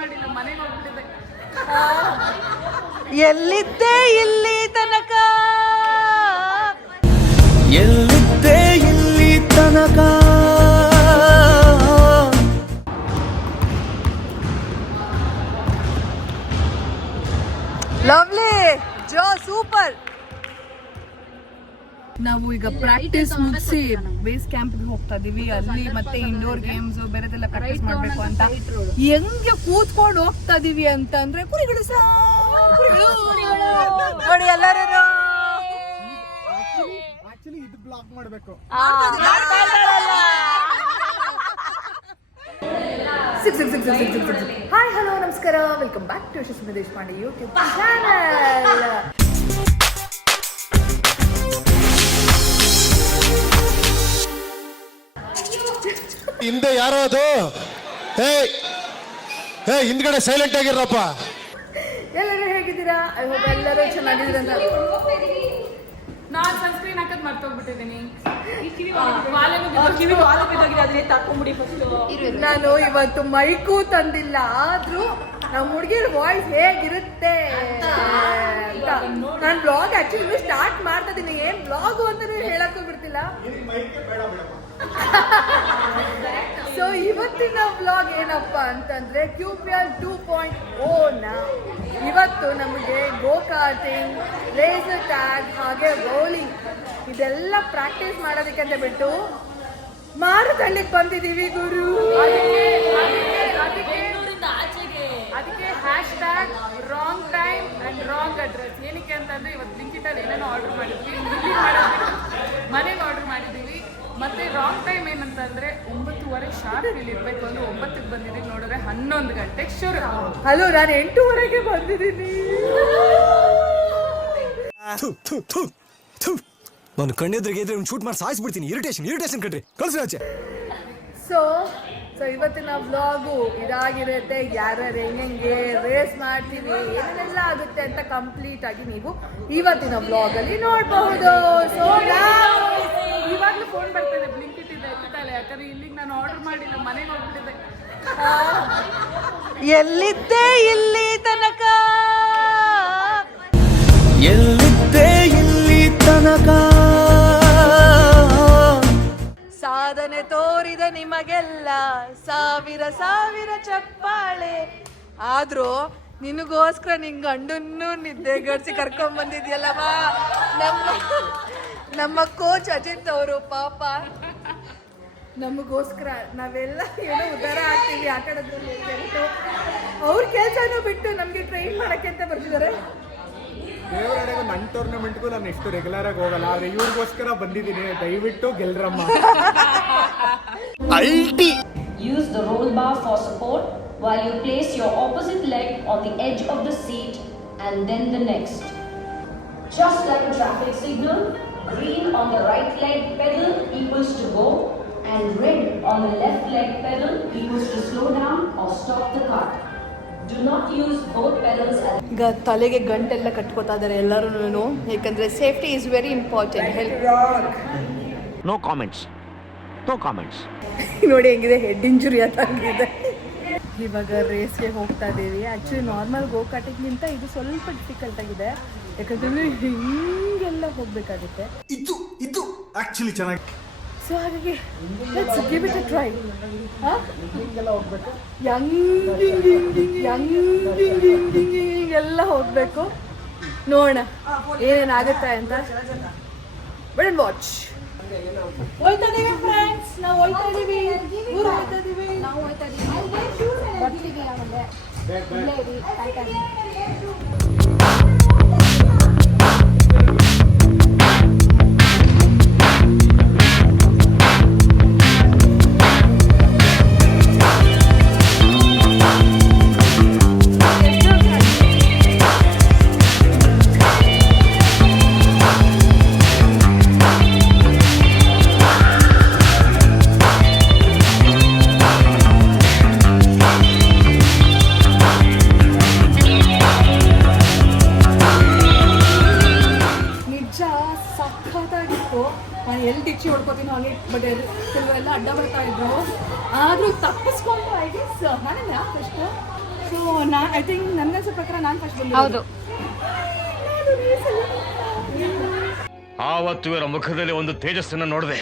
ಮಾಡಿಲ್ಲ, ಮನೆಗೆ ಹೋಗ್ಬಿಟ್ಟಿದೆ. ಎಲ್ಲಿದ್ದೆ ಇಲ್ಲಿ ತನಕ, ಎಲ್ಲಿದ್ದೆ ಇಲ್ಲಿ ತನಕ. ಲವ್ಲಿ ಜೋ ಸೂಪರ್. ನಾವು ಈಗ ಪ್ರಾಕ್ಟೀಸ್ ಮುಗಿಸಿ ಬೇಸ್ ಕ್ಯಾಂಪ್ಗೆ ಹೋಗ್ತಾ ಇದೀವಿ. ಅಲ್ಲಿ ಮತ್ತೆ ಇಂಡೋರ್ ಗೇಮ್ಸ್ ಬೇರೆದೆಲ್ಲ ಪ್ರಾಕ್ಟೀಸ್ ಮಾಡ್ಬೇಕು ಅಂತ ಹೆಂಗೆ ಕೂತ್ಕೊಂಡು ಹೋಗ್ತಾ ಇದೀವಿ ಅಂತಂದ್ರೆ ಕುರಿಗಳು ನೋಡಿ ಎಲ್ಲರೂ ಇದು ಬ್ಲಾಕ್ ಮಾಡಬೇಕು. ಹಾಯ್ ಹಲೋ ನಮಸ್ಕಾರ, welcome back to Yashaswini Deshpande YouTube channel. ಹಿಂದೆ ಯಾರೋ ಅದು, ಹಿಂದ್ಗಡೆ ಸೈಲೆಂಟ್ ಆಗಿರಪ್ಪ. ಎಲ್ಲರೂ ಹೇಗಿದ್ದೀರಾ? ಐ ಹೋಪ್ ಎಲ್ಲರೂ ಚೆನ್ನಾಗಿದ್ದೀರಾ ಅಂತ. ನಾನು ಸನ್ಸ್ಕ್ರೀನ್ ಹಾಕೋದು ಮರ್ತೋಗ್ಬಿಟ್ಟಿದ್ದೀನಿ. ನಾನು ಇವತ್ತು ಮೈಕು ತಂದಿಲ್ಲ, ಆದ್ರೂ ನಮ್ಮ ಹುಡುಗಿರ ವಾಯ್ಸ್ ಹೇಗಿರುತ್ತೆ ಅಂತ ನಾನು ಬ್ಲಾಗ್ ಆಕ್ಚುಲಿ ಸ್ಟಾರ್ಟ್ ಮಾಡ್ತಾ ಇದೀನಿ. ಏನ್ ಬ್ಲಾಗು ಅಂತ ಹೇಳಕ್ಕೂ ಬಿಡ್ತಿಲ್ಲ. ಸೊ ಇವತ್ತಿನ ಬ್ಲಾಗ್ ಏನಪ್ಪ ಅಂತಂದ್ರೆ QPR 2.0 ಇವತ್ತು ನಮಗೆ ಗೋ ಕಾರ್ಟಿಂಗ್, ಲೇಸರ್ ಟ್ಯಾಗ್ ಹಾಗೆ ಬೌಲಿಂಗ್ ಇದೆಲ್ಲ ಪ್ರಾಕ್ಟೀಸ್ ಮಾಡೋದಕ್ಕೆ ಅಂತ ಬಿಟ್ಟು ಮಾರುಕಳ್ಳಿಗೆ ಬಂದಿದ್ದೀವಿ ಗುರು. ಅದಕ್ಕೆ hash tag wrong time and wrong address. ಏನಕ್ಕೆ ಅಂತಂದ್ರೆ ಇವತ್ತು ಬ್ಲಿಂಕಿಟಲ್ಲಿ ಏನೇನೋ ಆರ್ಡರ್ ಮಾಡಿದ್ವಿ, ಇಲ್ಲಿ ಮನೆಗೆ ಆರ್ಡರ್ ಮಾಡಿದ್ದೀವಿ. ಮತ್ತೆ ರಾಂಗ್ ಟೈಮ್ ಏನಂತಂದ್ರೆ 9:30 ಶಾರ್ಪ್ ಇಲ್ಲಿ ಇರ್ಬೇಕು ಅಂದ್ರೆ 9ಕ್ಕೆ ಬಂದಿದ್ದೀವಿ, ನೋಡಿದ್ರೆ 11 ಗಂಟೆಗೆ ಶುರು. ಹಲೋ, ನಾನು 8:30ಗೆ ಬಂದಿದ್ದೀನಿ. ನಾನು ಕಣ್ಣೆದ್ರಿಗೆ ಇದ್ರೆ ಶೂಟ್ ಮಾಡಿ ಸಾಯಿಸ್ಬಿಡ್ತೀನಿ. ಇರಿಟೇಷನ್ ಕಣ್ರಿ, ಕಳ್ಸಿ ಆಚೆ. ಸೊ ಇವತ್ತಿನ ಬ್ಲಾಗು ಇದಾಗಿರುತ್ತೆ. ಯಾರ್ಯಾರು ಹೆಂಗೆ ರೇಸ್ ಮಾಡ್ತೀವಿ, ಏನೆಲ್ಲ ಆಗುತ್ತೆ ಅಂತ ಕಂಪ್ಲೀಟ್ ಆಗಿ ನೀವು ಇವತ್ತಿನ ಬ್ಲಾಗ್ ಅಲ್ಲಿ ನೋಡಬಹುದು. ಸೊ ಇವಾಗಲೂ ಫೋನ್ ಬರ್ತಿದೆ, ಬ್ಲಿಂಕಿಟ್ ಇದೆ ಎತ್ತಲ್ಲ, ಯಾಕಂದ್ರೆ ಇಲ್ಲಿಗೆ ನಾನು ಆರ್ಡರ್ ಮಾಡಿಲ್ಲ, ಮನೆಗೆ ಹೋಗ್ಬಿಟ್ಟಿದೆ. ಎಲ್ಲಿದ್ದೆ ಇಲ್ಲಿ ತನಕ, ಎಲ್ಲಿದ್ದೆ ಇಲ್ಲಿ ತನಕ. ಸಾಧನೆ ತೋರಿದ ನಿಮಗೆಲ್ಲ ಸಾವಿರ ಸಾವಿರ ಚಪ್ಪಾಳೆ. ಆದ್ರೂ ನಿನಗೋಸ್ಕರ ನಿನ್ ಗಂಡನ್ನು ನಿದ್ದೆಗಡಿಸಿ ಕರ್ಕೊಂಡ್ ಬಂದಿದ್ಯಲ್ಲವ ನಮ್ಮ ಕೋಚ್ ಅಜಿತ್ ಅವರು. ಪಾಪ ನಮಗೋಸ್ಕರ ನಾವೆಲ್ಲ ಏನೋ ಉದ್ಧಾರ ಆಗ್ತೀವಿ ಆಟ ಆಡೋದ್ರಲ್ಲಿ ಹೇಳ್ಬಿಟ್ಟು ಅವ್ರ ಕೆಲಸನೂ ಬಿಟ್ಟು ನಮ್ಗೆ ಟ್ರೈನ್ ಮಾಡಕ್ಕೆ ಅಂತ ಬರ್ತಿದ್ದಾರೆ. ದೇವರಡೆಗೂ ನನ್ನ ಟೂರ್ನಮೆಂಟ್ಗೂ ನಾನು ಎಷ್ಟು ರೆಗ್ಯುಲರ್ ಆಗಿ ಹೋಗಲ್ಲ, ಆದ್ರೆ ಇವ್ರಿಗೋಸ್ಕರ ಬಂದಿದ್ದೀನಿ. ದಯವಿಟ್ಟು ಗೆಲ್ರಮ್ಮ. Use the roll bar for support while you place your opposite leg on the edge of the seat and then the next. Just like a traffic signal, green on the right leg pedal equals to go and red on the left leg pedal equals to slow down or stop the car. Do not use both pedals at ಈಗ ತಲೆಗೆ ಗಂಟೆಲ್ಲ ಕಟ್ಕೋತಾ ಇದ್ದಾರೆ ಎಲ್ಲರೂ, ಯಾಕಂದ್ರೆ safety is very important. No comments. ನೋಡಿ ಹೆಂಗಿದೆ, head injury ಆಗಿದೆ. ಇವಾಗ ರೇಸ್ಗೆ ಹೋಗ್ತಾ ಇದ್ದೀವಿ. ಆ್ಯಕ್ಚುಲಿ ನಾರ್ಮಲ್ ಗೋ ಕಾರ್ಟಿಂಗ್ಗಿಂತ ಇದು ಸ್ವಲ್ಪ ಡಿಫಿಕಲ್ಟ್ ಆಗಿದೆ, ಯಾಕಂದ್ರೆ ಹಿಂಗೆಲ್ಲ ಹೋಗ್ಬೇಕಾಗುತ್ತೆ. ಇದು ಆಕ್ಚುಲಿ ಚೆನ್ನಾಗಿ. ಸೊ ಹಾಗಾಗಿ let's give it a try. ಹಿಂಗೆಲ್ಲ ಹೋಗ್ಬೇಕು, ಹಿಂಗೆಲ್ಲ ಹೋಗ್ಬೇಕು. ನೋಡೋಣ ಏನೇನಾಗುತ್ತೆ ಅಂತ. But watch. ಹೋಯ್ತಾ ಇದೀವಿ ಫ್ರೆಂಡ್ಸ್, ನಾವು ಹೋಯ್ತಾ ಇದೀವಿ, ಊರು ಹೋಯ್ತಾ ಇದೀವಿ. ಬರ್ತೀವಿ ಆಮೇಲೆ ಇಲ್ಲೇ ಇರಿ, ಕಾಯ್ತಾ ಇರಿ. ನಾನು ಎಲ್ಲಿ ಡಿಚ್ಚಿ ಹೊಡ್ಕೋತೀನಿ ಹಾಗೆ. ಬಟ್ ಕೆಲವೆಲ್ಲ ಅಡ್ಡ ಬರ್ತಾ ಇದ್ರು, ಆದರೂ ತಪ್ಪಿಸ್ಕೊಂಡು ಐ ಗೆಸ್ ನನಗೆ ಫಸ್ಟು ಸೊ ಐ ಥಿಂಕ್ ನನ್ನ ಪ್ರಕಾರ ನಾನು ಫಸ್ಟ್ ಬಂದು ಹೌದು. ಆವತ್ತು ಇವರ ಮುಖದಲ್ಲಿ ಒಂದು ತೇಜಸ್ಸನ್ನು ನೋಡಿದೆ.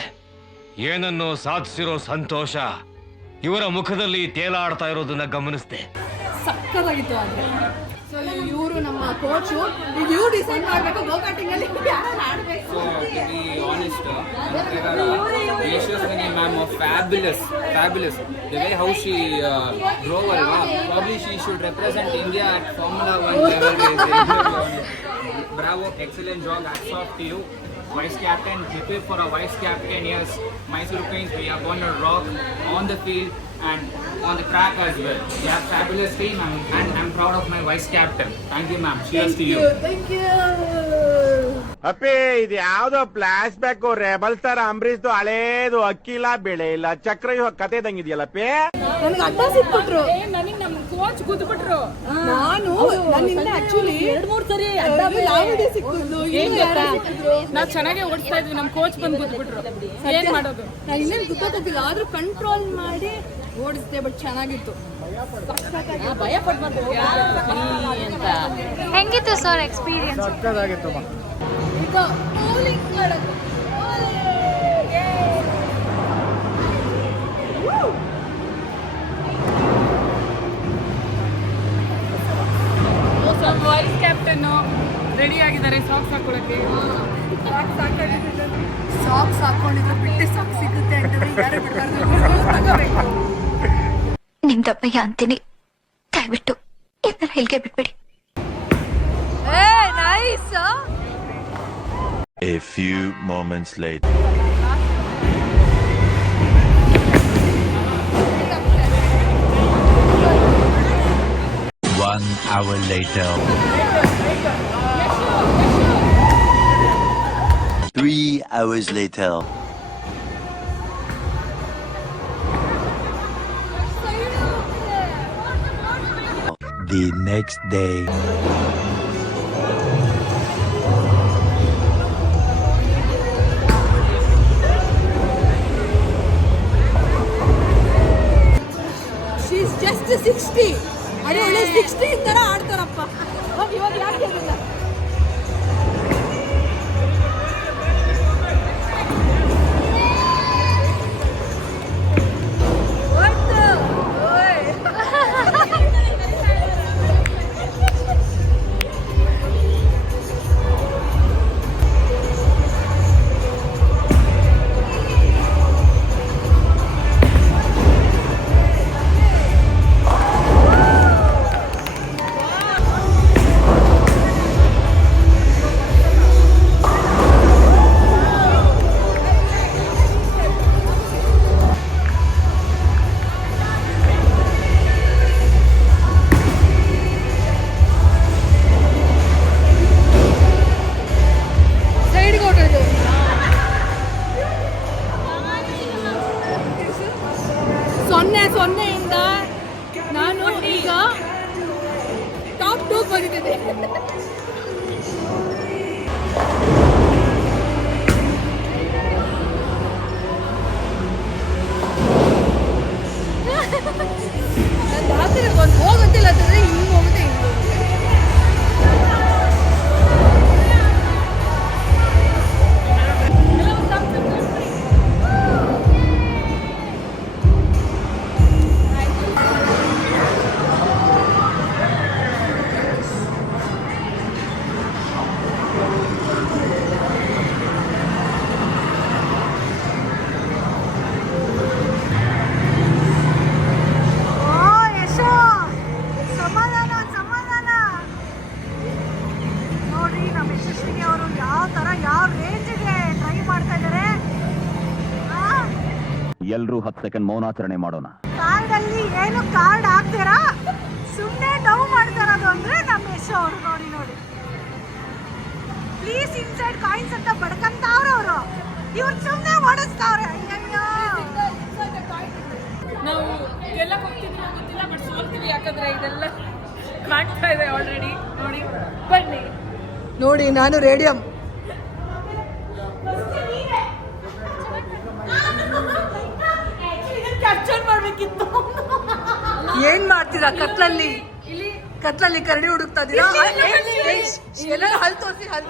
ಏನನ್ನು ಸಾಧಿಸಿರೋ ಸಂತೋಷ ಇವರ ಮುಖದಲ್ಲಿ ತೇಲಾಡ್ತಾ ಇರೋದನ್ನ ಗಮನಿಸಿದೆ. ಸಕ್ಕತ್ತಾಗಿತ್ತು ಅಂದ್ರೆ. ಸೊ ಇವರು ನಮ್ಮ ಕೋಚು, ಈಗ ಇವ್ರು ಡಿಸೈಡ್ ಮಾಡಬೇಕು ಗೋ ಕಾರ್ಟಿಂಗ್ ಅಲ್ಲಿ ಯಾರು ಆಡಬೇಕು. So to be honest, Yashaswini ma'am was fabulous. The way how she drove, probably she should represent India at Formula 1 level. Bravo, excellent job. Hats off to you. Vice captain, prepare for a vice captain. Yes, Mysore Queens, we are going to rock on the field and on the track as well. We have fabulous team and I'm proud of my vice captain. Thank you ma'am. Cheers to you. Thank you. ಅಪ್ಪಿ ಇದು ಯಾವ್ದೋ flash back rebel ತರ ಅಂಬರೀಶ್ ಹಳೇದು ಅಕ್ಕಿಲ್ಲ ಬೆಳೆ ಇಲ್ಲ ಚಕ್ರ ಕತೆ ಇದಂಗಿದೆಯಲ್ಲಪ್ಪಿ. ನನಗೆ ಅಡ್ಡ ಸಿಕ್ಬಿಟ್ರು. ನನಗೆ ನಮ್ಮ ಕೋಚ್ ಗುದ್ಬಿಟ್ರು. ನಾನು ನನ್ನಿಂದ ಆಕ್ಚುಲಿ 2-3 ಸರಿ ಸಿಕ್ಕಿದ್ದು. ನಾವು ಚೆನ್ನಾಗಿ ಓಡಿಸ್ತಾ ಇದ್ವಿ, ನಮ್ಮ ಕೋಚ್ ಬಂದು ಗುದ್ಬಿಟ್ರು. ಏನ್ ಮಾಡೋದು? ನಾನು ಇನ್ನೇನು ಗೊತ್ತಾಗ್ತಿಲ್ಲ, ಆದ್ರೂ ಕಂಟ್ರೋಲ್ ಮಾಡಿ ಓಡಿಸ್ದೆ. ಬಟ್ ಚೆನ್ನಾಗಿತ್ತು. ಹೆಂಗಿತ್ತು ಸರ್ ಎಕ್ಸ್ಪೀರಿಯನ್ಸ್? ಸಕ್ಕತ್ತಾಗಿತ್ತು. ಈಗ bowling ಮಾಡೋದು. ವೈಸ್ ಕ್ಯಾಪ್ಟನ್ ರೆಡಿ ಆಗಿದ್ದಾರೆ ಸಾಕ್ಸ್ ಹಾಕೊಳ್ಳಕ್ಕೆ. ಸಾಕ್ಸ್ ಹಾಕೊಂಡಿದ್ರು ಬಿಟ್ಟೆ ಸಾಕ್ಸ್ ಸಿಗುತ್ತೆ ಅಂತಂದ್ರೆ ಯಾರು ಬಿಡ್ಬಾರ್ದು, ತಗೋಬೇಕು. ನಿಮ್ದಪ್ಪಯ್ಯ ಅಂತೀನಿ, ದಯವಿಟ್ಟು ಇದನ್ನ ಇಲ್ಲಿಗೆ ಬಿಟ್ಬಿಡಿ. Nice. A few moments later. One hour later. 3 hours later. The next day. She's just 60. ಅದೇ ಒಳ್ಳೆ 60 ತರ ಆಡ್ತಾರಪ್ಪ. ಇವಾಗ ಯಾಕೆ ಹೇಳಿಲ್ಲ? ಸೊನ್ನೆಯಿಂದ ನಾನು ಈಗ ಟಾಪ್ 2 ಬಂದಿದ್ದೇನೆ. ಒಂದು ಹೋಗಂತಿಲ್ಲ ಅಂತಂದ್ರೆ ಹಿಂಗೆ ಹೋಗುತ್ತೆ, ಹಿಂಗೆ ಹೋಗುತ್ತೆ. ಎಲ್ಲರೂ 10 ಸೆಕೆಂಡ್ ಮೌನಾಚರಣೆ ಮಾಡೋಣ. ಕಾರ್ಡಲ್ಲಿ ಏನು ಕಾರ್ಡ್ ಹಾಕ್ತೀರಾ, ಸುಮ್ಮನೆ ಡೌ ಮಾಡ್ತಾರದು ಅಂದ್ರೆ ನಮ್ಮ ಯಶು ಅವರು. ನೋಡಿ ಪ್ಲೀಸ್ ಇನ್ಸೈಡ್ ಕಾಯಿನ್ಸ್ ಅಂತ ಬಡ್ಕಂತಾವ್ರೆ ಅವರು. ಇವ್ರು ಸುಮ್ಮನೆ ಓಡಿಸ್ತಾವ್ರೆ. ನಾವು ಎಲ್ಲ ಹೋಗ್ತಿದ್ವಿ ಗೊತ್ತಿಲ್ಲ, ಬಟ್ ಸೋಲ್ತೀವಿ. ಯಾಕಂದ್ರೆ ಇದೆಲ್ಲ ಕಾಣ್ತಾ ಇದೆ ಆಲ್ರೆಡಿ. ನೋಡಿ ಬನ್ನಿ ನೋಡಿ, ನಾನು ರೇಡಿಯಂ. ಕ್ಯಾಪ್ಚರ್ ಮಾಡ್ಬೇಕಿತ್ತು. ಏನ್ ಮಾಡ್ತೀರಾ ಕತ್ಲಲ್ಲಿ? ಕತ್ಲಲ್ಲಿ ಕರಡಿ ಹುಡುಕ್ತಾ ಇದ್ದೀರಾ? ಎಲ್ಲರೂ ಹಲ್ ತೋರಿಸಿ ಹಲ್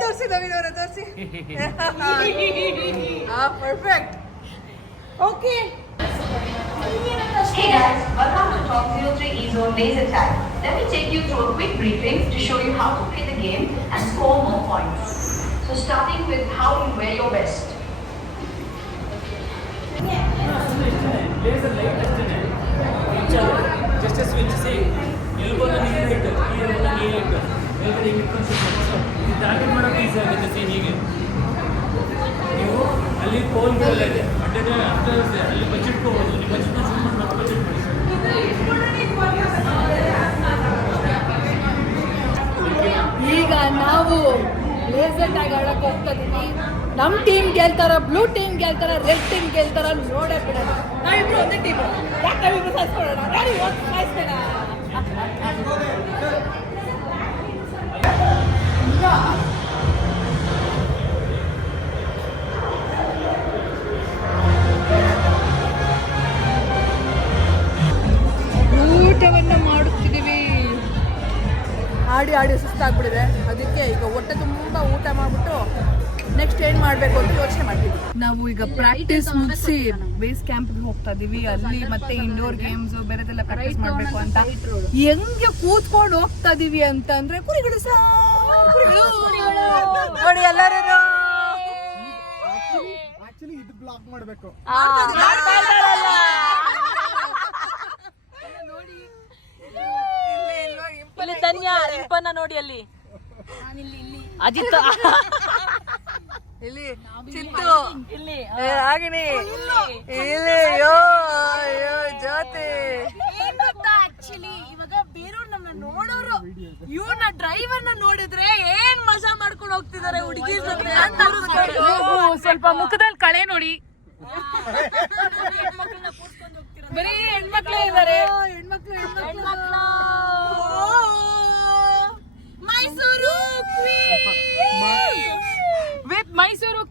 ತೋರಿಸಿ ನವೀನವರ ತೋರಿಸಿ. Perfect. Okay. Hey guys, welcome to Top 03 E-Zone Laser Tag. Let me take you through a quick briefing to show you how to play the game and score more points. So starting with how you wear your vest. Just a switch, see, elbow ನೀರು ಇಟ್ಟು ಮೇಲ್ಗಡೆ ಇಟ್ಕೊಂಡು target ಮಾಡೋಕೆ easy ಆಗುತ್ತೆ. C ಹೀಗೆ ನೀವು ಅಲ್ಲಿ pole ಬಿಡಲ್ಲ ಇದೆ ಅಡ್ಡ ಅಲ್ಲಿ ಬಚ್ಚಿಟ್ಕೋಬೋದು. ನೀವು ಬಚ್ಚಿಟ್ಟು ಶೂಟ್ ಮಾಡಬೇಕು, ಬಚ್ಚಿಟ್ಕೊಳ್ಳಿ. ಈಗ ನಾವು ಲೇಸರ್ ಟ್ಯಾಗ್ ಆಡಕ್ಕೆ ಹೋಗ್ತಾ ಇದೀವಿ. ನಮ್ಮ ಟೀಮ್ ಗೆಲ್ತಾರ, ಬ್ಲೂ ಟೀಮ್ ಗೆಲ್ತಾರ, ರೆಡ್ ಟೀಮ್ ಗೆಲ್ತಾರ ನೋಡೇ ಬಿಡೋಣ. ನಾವಿಬ್ರು ಒಂದೇ ಟೀಮ್, ಯಾಕೆ ನಾವಿಬ್ರು ಸಾಯಿಸ್ಕೊಳ್ಳೋಣ? ಗಾಡಿ ಸಾಯಿಸ್ಬೇಡ. ಊಟವನ್ನು ಮಾಡುತ್ತಿದ್ದೀವಿ. ಆಡಿ ಸುಸ್ತಾಗ್ಬಿಟ್ಟಿದೆ. ಅದಕ್ಕೆ ಈಗ ಹೊಟ್ಟೆ ತುಂಬ ಊಟ ಮಾಡಿಬಿಟ್ಟು ನೆಕ್ಸ್ಟ್ ಏನು ಮಾಡಬೇಕು ಅಂತ ಯೋಚನೆ ಮಾಡ್ತೀವಿ. ನಾವು ಈಗ ಪ್ರಾಕ್ಟೀಸ್ ಮುಗಿಸಿ ಬೇಸ್ ಕ್ಯಾಂಪ್ಗೆ ಹೋಗ್ತಾ ಇದೀವಿ. ಅಲ್ಲಿ ಮತ್ತೆ ಇಂಡೋರ್ ಗೇಮ್ಸ್ ಬೇರೆದೆಲ್ಲ ಪ್ರಾಕ್ಟೀಸ್ ಮಾಡಬೇಕು ಅಂತ ಹೆಂಗೆ ಕೂತ್ಕೊಂಡು ಹೋಗ್ತಾ ಇದೀವಿ ಅಂತಂದ್ರೆ ಕುರಿಗಳು ನೋಡಿ ಎಲ್ಲರೂ ಇದು ಬ್ಲಾಕ್ ಮಾಡಬೇಕು. ಇಲ್ಲಿ ಧನ್ಯ ಇಂಪನ್ನ ನೋಡಿ ಅಲ್ಲಿ ಅಜಿತ್ ಇಲ್ಲಿ ಚಿತ್ತು ಇಲ್ಲಿ ಆಗಿನಿ ಇಲ್ಲಿ ಯೋ ಜ್ಯೋತಿ. ಆಕ್ಚುಲಿ ಇವಾಗ ಬೇರೆಯವ್ರು ನಮ್ಮನ್ನ ನೋಡೋರು ಇವ್ನ ಡ್ರೈವರ್ನ ನೋಡಿದ್ರೆ ಏನ್ ಮಜಾ ಮಾಡ್ಕೊಂಡು ಹೋಗ್ತಿದಾರೆ ಹುಡುಗಿ ಜೊತೆ. ಸ್ವಲ್ಪ ಮುಖದಲ್ಲಿ ಕಳೆ ನೋಡಿ. ಬರೀ ಹೆಣ್ಮಕ್ಳೇ ಇದಾರೆ. ಹೆಣ್ಮಕ್ಳು ಮೈಸೂರು ವಿತ್ ಮೈಸೂರು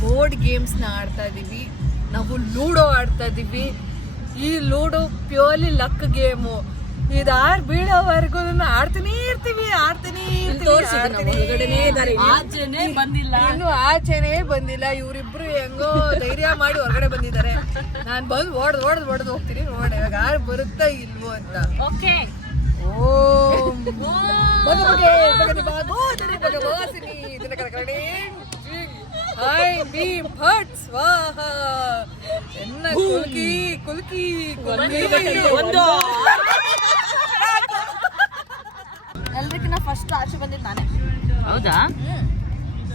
ಬೋರ್ಡ್ ಗೇಮ್ಸ್ನ ಆಡ್ತಾ ಇದೀವಿ. ನಾವು ಲೂಡೋ ಆಡ್ತಾ ಇದೀವಿ. ಈ ಲೂಡೋ ಪ್ಯೂರ್ಲಿ ಲಕ್ ಗೇಮು. ಇದಾರು ಬೀಳೋವರೆಗೂ ಆಡ್ತಾನೇ ಇರ್ತೀವಿ. ಇನ್ನು ಆಚೆನೇ ಬಂದಿಲ್ಲ. ಇವರಿಬ್ರು ಹೆಂಗೋ ಧೈರ್ಯ ಮಾಡಿ ಹೊರಗಡೆ ಬಂದಿದ್ದಾರೆ. ನಾನು ಬಂದು ಓಡ್ದು ಹೋಗ್ತೀನಿ. ನೋಡಿ ಇವಾಗ ಯಾರು ಬರುತ್ತಾ ಇಲ್ವೋ ಅಂತ. ಓಕೆ ಎಲ್ರಿಗಿನ್ನ ಫಸ್ಟ್ ಆಚೆ ಬಂದಿದ್ದು ನಾನೇ. ಹೌದಾ?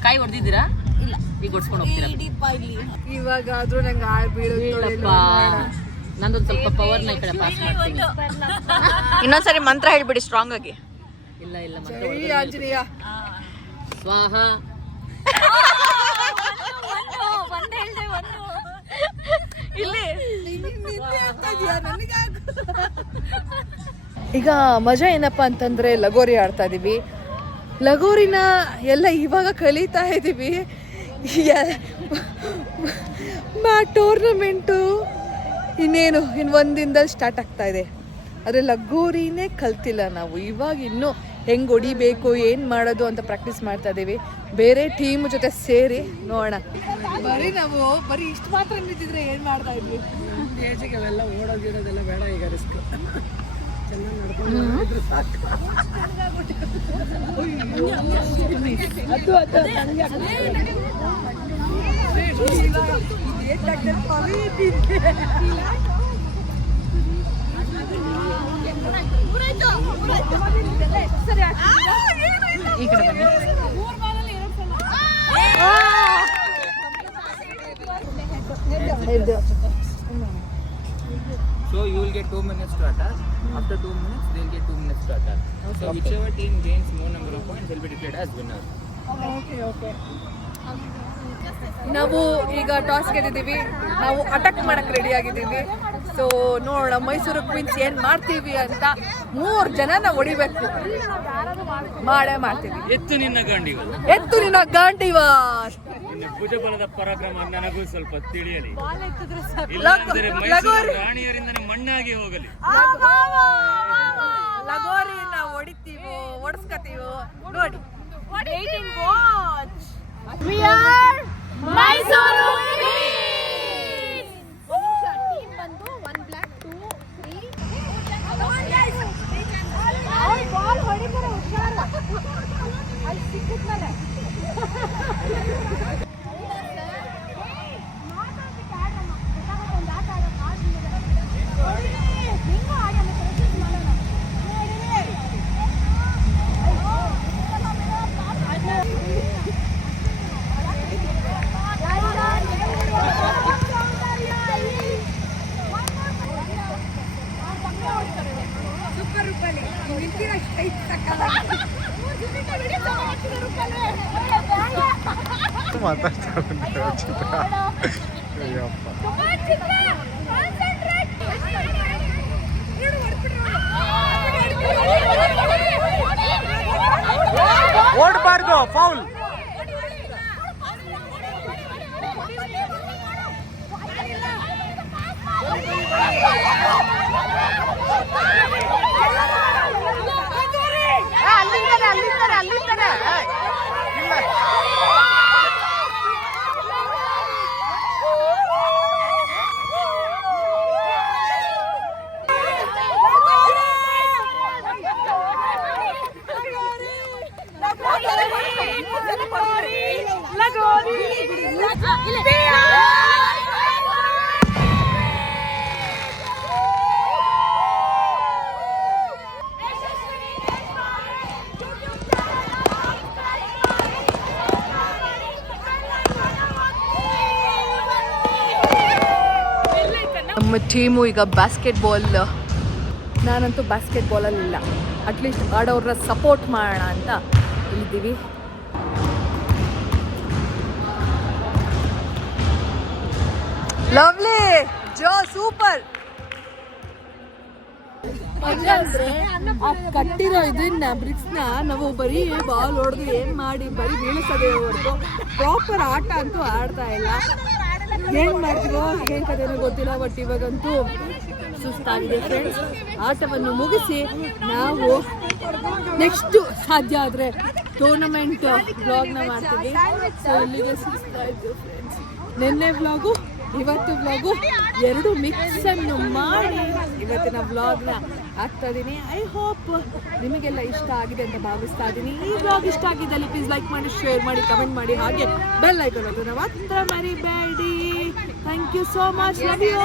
ಕಾಯಿ ಹೊಡೆದಿದ್ದೀರಾ? ಇಲ್ಲ, ಈಗ ಹೊಡ್ಸ್ಕೊಂಡು ಹೋಗ್ತೀರಾ? ಇವಾಗ ಆದ್ರೂ ನಂಗೆ ಆಳ್ ಬೀಳುತ್ತಪ್ಪ. ನಂದೊಂದು ಸ್ವಲ್ಪ ಪವರ್ನ ಈ ಕಡೆ ಪಾಸ್ ಮಾಡ್ತೀನಿ. ಇನ್ನೊಂದ್ಸರಿ ಮಂತ್ರ ಹೇಳ್ಬಿಡಿ ಸ್ಟ್ರಾಂಗ್ ಆಗಿ. ಇಲ್ಲ ಜೈ ಆಂಜನೇಯ ಸ್ವಾಹ. ಈಗ ಮಜಾ ಏನಪ್ಪಾ ಅಂತಂದ್ರೆ ಲಗೋರಿ ಆಡ್ತಾ ಇದೀವಿ. ಲಗೋರಿನ ಎಲ್ಲ ಇವಾಗ ಕಲಿತಾ ಇದೀವಿ. ಟೂರ್ನಮೆಂಟು ಇನ್ನೇನು ಒಂದಿನದಲ್ಲಿ ಸ್ಟಾರ್ಟ್ ಆಗ್ತಾ ಇದೆ. ಆದರೆ ಲಗೋರಿನೇ ಕಲ್ತಿಲ್ಲ ನಾವು. ಇವಾಗ ಇನ್ನೂ ಹೆಂಗೆ ಹೊಡಿಬೇಕು, ಏನು ಮಾಡೋದು ಅಂತ ಪ್ರಾಕ್ಟೀಸ್ ಮಾಡ್ತಾ ಇದ್ದೀವಿ ಬೇರೆ ಟೀಮ್ ಜೊತೆ ಸೇರಿ. ನೋಡೋಣ. ನಾವು ಬರೀ ಇಷ್ಟು ಮಾತ್ರ ನಿಂತಿದ್ರೆ ಏನು ಮಾಡ್ತಾ ಇದ್ವಿ? ಏಜಿಗೆ ಅವೆಲ್ಲ ಓಡೋದಿರೋದೆಲ್ಲ ಬೇಡ. ಈಗ ರಿಸ್ಕ್ ಚೆನ್ನಾಗಿ ನಡ್ಕೊಂಡು ಸಾಕು. ಈ ಕಡೆ ಬನ್ನಿ. So you will get 2 minutes to attack. After 2 minutes, they will get 2 minutes to attack. So whichever team gains more number of points, they will be declared as winner. ನಾವು ಈಗ ಟಾಸ್ ಗೆದ್ದಿದ್ದೀವಿ, ನಾವು attack ಮಾಡಕ್ ready ಆಗಿದ್ದೀವಿ. So ನೋಡೋಣ Mysuru Queens ಏನ್ ಮಾಡ್ತೀವಿ ಅಂತ. 3 ಜನನ ಹೊಡಿಬೇಕು, ಮಾಡೇ ಮಾಡ್ತೀವಿ. ಎತ್ತು ನಿನ್ನ ಗಾಂಡಿವ, ಎತ್ತು ನಿನ್ನ ಗಾಂಡಿವ. ಭುಜಬಲದ ಪರಾಕ್ರಮ ನನಗೂ ಸ್ವಲ್ಪ ತಿಳಿಯಲಿ, ಲಗೋರಿ ರಾಣಿಯರಿಂದನೇ ಮಣ್ಣಾಗಿ ಹೋಗಲಿ. ಲಗೋರಿನ ಹೊಡಿತೀವೋ ಹೊಡ್ಸ್ಕತೀವೋ ನೋಡಿ. We are Mysuru Queens. Team ಬಂದು 1 ಬ್ಲಾಕ್ 2 3 ಬಾಲ್ ಹೊಡಿತಾರೆ ಹುಷಾರ ಅಲ್ಲಿ ಸಿಕ್ಕಿದ್ಮೇಲೆ ಓಡಬಾರ್ದು, ಫೌಲ್. ನಮ್ಮ ಟೀಮು ಈಗ ಬಾಸ್ಕೆಟ್ಬಾಲ್, ನಾನಂತೂ ಬಾಸ್ಕೆಟ್ಬಾಲಲ್ಲಿಲ್ಲ, ಅಟ್ಲೀಸ್ಟ್ ಆಡೋರನ್ನ ಸಪೋರ್ಟ್ ಮಾಡೋಣ ಅಂತ ಇದ್ದೀವಿ. ಲವ್ಲಿ ಜೋ, ಸೂಪರ್. ಕಟ್ಟಿರೋ ಇದನ್ನ ಬ್ರಿಕ್ಸ್ನ ನಾವು ಬರೀ ಬಾಲ್ ಹೊಡೆದು ಏನ್ ಮಾಡಿ ಬರೀ ಬೀಳಿಸೋದೇ ಹೊರತು ಪ್ರಾಪರ್ ಆಟ ಅಂತೂ ಆಡ್ತಾ ಇಲ್ಲ. ಏನ್ ಮಾಡ್ತೀವೋ ಏನ್ ಕಥೆನೋ ಗೊತ್ತಿಲ್ಲ, ಬಟ್ ಇವಾಗಂತೂ ಸುಸ್ತಾಗಿದೆ ಫ್ರೆಂಡ್ಸ್. ಆಟವನ್ನು ಮುಗಿಸಿ ನಾವು ನೆಕ್ಸ್ಟ್ ಸಾಧ್ಯ ಆದರೆ ಟೂರ್ನಮೆಂಟ್ ವ್ಲಾಗ್ನ ಮಾಡ್ತೀವಿ. ಸೊ ಇಲ್ಲಿಗೆ ಸುಸ್ತಾಯಿತು ಫ್ರೆಂಡ್ಸ್. ನಿನ್ನೆ ವ್ಲಾಗು ಇವತ್ತು ವ್ಲಾಗು ಎರಡು ಮಿಕ್ಸನ್ನು ಮಾಡಿ ಇವತ್ತಿನ ವ್ಲಾಗ್ನ ಹಾಕ್ತಾ ಇದ್ದೀನಿ. ಐ ಹೋಪ್ ನಿಮಗೆಲ್ಲ ಇಷ್ಟ ಆಗಿದೆ ಅಂತ ಭಾವಿಸ್ತಾ ಇದ್ದೀನಿ. ಈ ವ್ಲಾಗ್ ಇಷ್ಟ ಆಗಿದ್ದಲ್ಲಿ ಪ್ಲೀಸ್ ಲೈಕ್ ಮಾಡಿ, ಶೇರ್ ಮಾಡಿ, ಕಮೆಂಟ್ ಮಾಡಿ, ಹಾಗೆ ಬೆಲ್ ಐಕಾನ್ ಮಾತ್ರ ಮರಿಬೇಡಿ. Thank you so much. Love you.